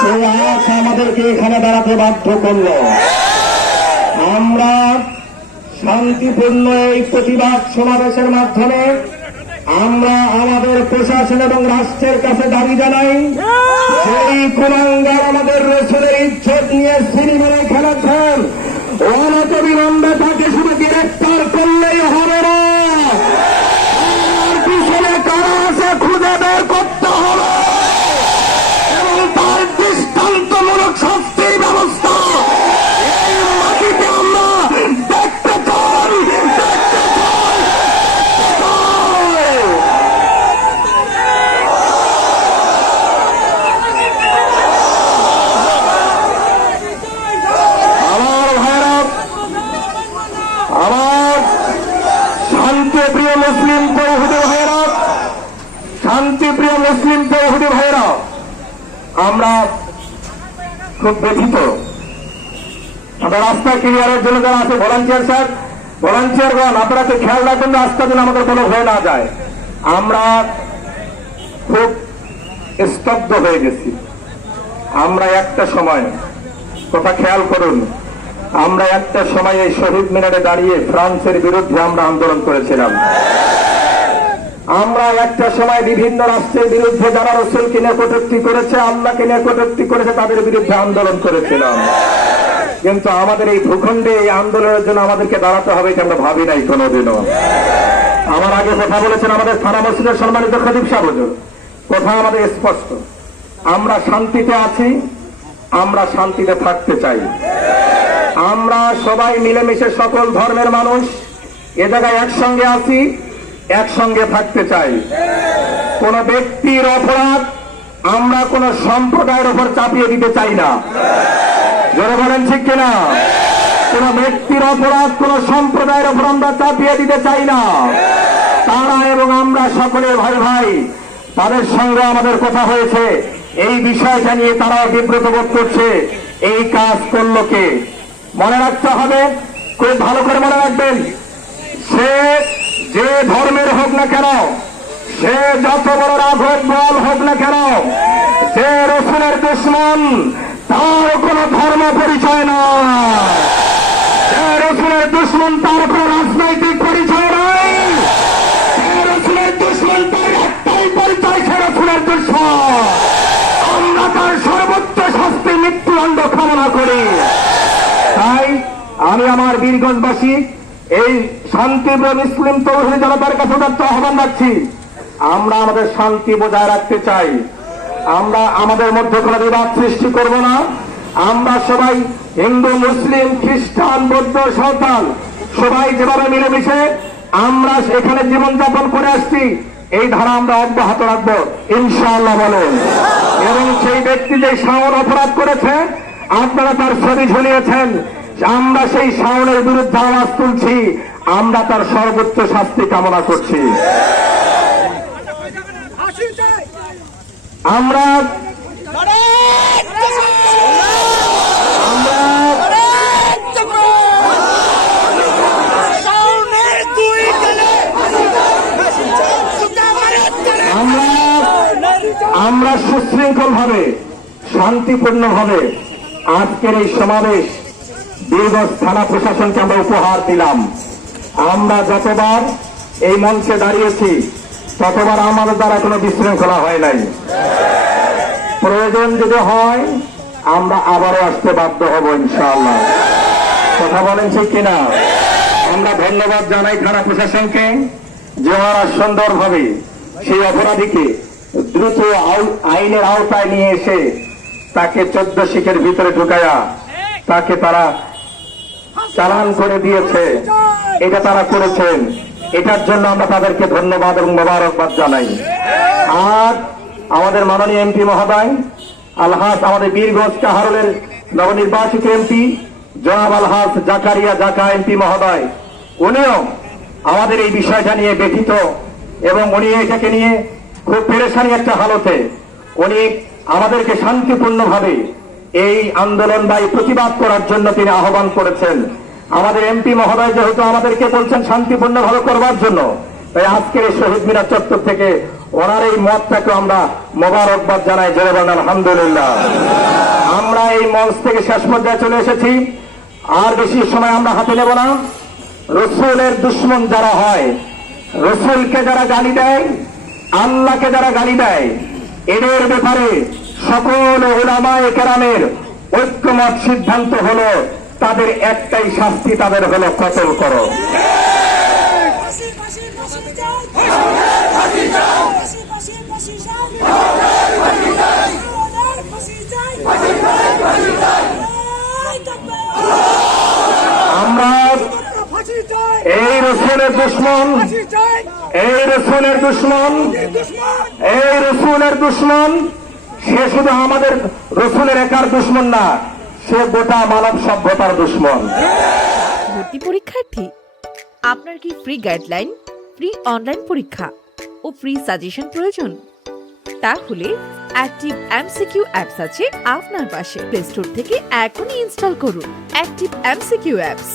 সেই আজ আমাদেরকে এখানে দাঁড়াতে বাধ্য করল। আমরা শান্তিপূর্ণ এই প্রতিবাদ সমাবেশের মাধ্যমে আমরা আমাদের প্রশাসন এবং রাষ্ট্রের কাছে দাবি জানাই, সেই কুলাঙ্গার আমাদের রাসূলের ইজ্জত নিয়ে সিনেমায় খেলেছেন, অনতিবিলম্বে তাকে শুধু গ্রেফতার করলেই হবে না, পিছনে কারা আছে খুঁজে বের করতে হবে এবং তার দৃষ্টান্তমূলক শাস্তির ব্যবস্থা এই মাটিতে আমরা দেখতে চাই। আমার শান্তিপ্রিয় মুসলিম তৌহিদি ভাইরা, শান্তিপ্রিয় মুসলিম তৌহিদি ভাইরা, আমরা খুব ব্যথিত। আমরা রাস্তা ক্লিয়ারের জন্য যারা আছে ভলান্টিয়ার স্যার, ভলান্টিয়ারগণ আপনারা তো খেয়াল রাখবেন যে রাস্তা যেন আমাদের কোনো হয়ে না যায়। আমরা খুব স্তব্ধ হয়ে গেছি। আমরা একটা সময় কথা খেয়াল করুন, আমরা একটা সময় এই শহীদ মিনারে দাঁড়িয়ে ফ্রান্সের বিরুদ্ধে আমরা আন্দোলন করেছিলাম। আমরা একটা সময় বিভিন্ন রাষ্ট্রের বিরুদ্ধে যারা রাসূলকে নিয়ে কটূক্তি করেছে, আল্লাহকে নিয়ে কটূক্তি করেছে, তাদের বিরুদ্ধে আন্দোলন করেছিলাম। কিন্তু আমাদের এই ভূখণ্ডে এই আন্দোলনের জন্য আমাদেরকে দাঁড়াতে হবে এটা আমরা ভাবি নাই কোনোদিনও। আমার আগে কথা বলেছেন আমাদের থানা মসজিদের সম্মানিত খতিব সাহেব হুজুর, কথা আমাদের স্পষ্ট, আমরা শান্তিতে আছি, আমরা শান্তিতে থাকতে চাই। আমরা সবাই মিলেমিশে সকল ধর্মের মানুষ এ জায়গায় একসঙ্গে আছি, একসঙ্গে থাকতে চাই। কোন ব্যক্তির অপরাধ আমরা কোন সম্প্রদায়ের উপর চাপিয়ে দিতে চাই না। যারা বলেন ঠিক কিনা? কোন ব্যক্তির অপরাধ কোন সম্প্রদায়ের উপর আমরা চাপিয়ে দিতে চাই না। তারা এবং আমরা সকলে ভাই ভাই, তাদের সঙ্গে আমাদের কথা হয়েছে, এই বিষয়টা নিয়ে তারাও বিব্রত বোধ করছে। এই কাজ করলো কে? মনে রাখতে হবে, খুব ভালো করে মনে রাখবেন, সে যে ধর্মের হোক না কেন, সে যত বড় রাঘব বল হোক না কেন, যে রাসূলের দুশমন, তার কোন ধর্ম পরিচয় নয়। যে রাসূলের দুশমন তার কোন রাজনৈতিক পরিচয় নয়। যে রাসূলের দুশমন তার একটাই পরিচয়, সে রাসূলের দুশমন। আমরা তার সর্বোচ্চ শাস্তি মৃত্যুদণ্ড কামনা করি। তাই আমি আমার বীরগঞ্জবাসী এই শান্তিপ্রিয় মুসলিম তৌহিদি জনতার কাছে আহ্বান রাখছি, আমরা আমাদের শান্তি বজায় রাখতে চাই। আমরা আমাদের মধ্যে কোনো বিবাদ সৃষ্টি করব না। আমরা সবাই হিন্দু, মুসলিম, খ্রিস্টান, বৌদ্ধ, সাঁওতাল সবাই যেভাবে মিলেমিশে আমরা এখানে জীবনযাপন করে আসছি, এই ধারা আমরা অব্যাহত রাখবো ইনশাআল্লাহ বলেন। এবং সেই ব্যক্তি যে শাওন অপরাধ করেছে, আপনারা তার ছবি ঝুলিয়েছেন, আমরা সেই শাওনের বিরুদ্ধে আওয়াজ তুলছি, আমরা তার সর্বোচ্চ শাস্তি কামনা করছি। আমরা আমরা সুশৃঙ্খল ভাবে, শান্তিপূর্ণ ভাবে আজকের এই সমাবেশ বীরগঞ্জ থানা প্রশাসনকে আমরা উপহার দিলাম। আমরা যতবার এই মঞ্চে দাঁড়িয়েছি ততবার আমাদের দ্বারা কোনো বিশৃঙ্খলা হয় নাই। প্রয়োজন যদি হয় আমরা আবারও আসতে বাধ্য হব ইনশাআল্লাহ। কথা বলেন ঠিক কিনা? আমরা ধন্যবাদ জানাই থানা প্রশাসনকে যে ওরা সুন্দরভাবে সেই অপরাধীকে দ্রুত আইনের আওতায় নিয়ে এসে তাকে 14 শিখের ভিতরে ঢুকায়া তাকে তারা চালান করে দিয়েছে। এটা তারা করেছেন, এটার জন্য আমরা তাদেরকে ধন্যবাদ এবং মোবারকবাদ জানাই। আর আমাদের মাননীয় এমপি মহোদয় আলহাজ, আমাদের বীরগঞ্জ কাহারোলের নবনির্বাচিত এমপি জনাব আলহাজ জাকারিয়া জাকা এমপি মহোদয়, উনিও আমাদের এই বিষয়টা নিয়ে ব্যথিত এবং উনি এটাকে নিয়ে খুব পেরেশানি একটা হালতে উনি আমাদেরকে শান্তিপূর্ণভাবে এই আন্দোলন বা এই প্রতিবাদ করার জন্য তিনি আহ্বান করেছেন। আমাদের এমপি মহোদয় যেহেতু আমাদেরকে বলছেন শান্তিপূর্ণভাবে করবার জন্য, তাই আজকের এই শহীদ মিনার চত্বর থেকে ওনার এই মতটাকে আমরা মোবারকবাদ জানাই, জোরে বলেন আলহামদুলিল্লাহ। আমরা এই মঞ্চ থেকে শেষ পর্যায়ে চলে এসেছি, আর বেশি সময় আমরা হাতে নেব না। রসুলের দুশ্মন যারা হয়, রসুলকে যারা গালি দেয়, আল্লাহকে যারা গালি দেয়, এদের ব্যাপারে সকল উলামায়ে কেরামের ঐক্যমত সিদ্ধান্ত হলো তাদের একটাই শাস্তি, তাদের হলো কতল করো। আমরা এই রসুলের দুশ্মন, এই রসুলের দুশ্মন, এই রসুলের দুশ্মন, সে শুধু আমাদের রসুলের একার দুশ্মন না, সে গোটা মানব সভ্যতার দুশ্মন। ভর্তি পরীক্ষার্থী, আপনার কি ফ্রি গাইডলাইন, ফ্রি অনলাইন পরীক্ষা ও ফ্রি সাজেশন প্রয়োজন? তাহলে অ্যাক্টিভ এমসিকিউ অ্যাপস আছে আপনার পাশে। প্লে স্টোর থেকে এখনই ইনস্টল করুন অ্যাক্টিভ এমসিকিউ অ্যাপস।